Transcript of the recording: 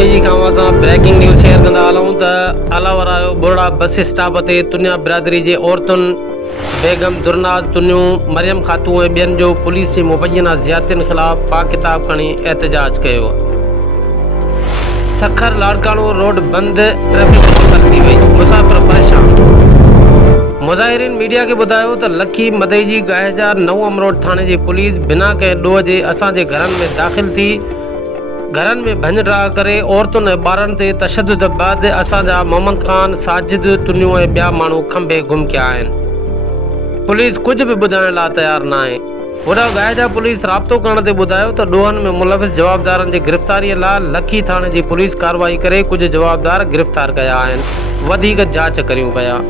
मदई जी खां असां breaking news share कंदा हलूं त अलावरा बुरड़ा बस स्टॉप ते तुनिया बिरादरी जे औरतुनि बेगम दुरनाज़ तुनियूं मरियम खातू ऐं ॿियनि जो पुलिस जी मुबैना ज़ियादतियुनि ख़िलाफ़ पाक किताब खणी एहतजाज कयो। सखर लाड़काणो रोड बंदि, ट्रैफिक मुअतल थी वई, मुसाफ़िर परेशान। मुज़ाहिरीन मीडिया के ॿुधायो त लखी मदई जी गाहिजार नव अमरोड थाणे जी पुलिस बिना कंहिं ॾोह जे असांजे घरनि में दाख़िल थी घरनि में भञ ड्राह करे औरतुनि ऐं ॿारनि ते तशद्दुद बैदि असांजा मोहम्मद ख़ान, साजिद, तुनियूं ऐं ॿिया माण्हू खंभे गुम कया आहिनि। पुलिस कुझु बि ॿुधाइण लाइ तयारु न आहे। होॾां गाहिजा पुलिस राब्तो करण ते ॿुधायो त ॾोहनि में मुलविस जवाबदारनि जी गिरफ़्तारीअ लाइ लखी थाणे जी पुलिस कार्रवाई करे कुझु जवाबदार गिरफ़्तार कया आहिनि। वधीक जांच करियूं पिया।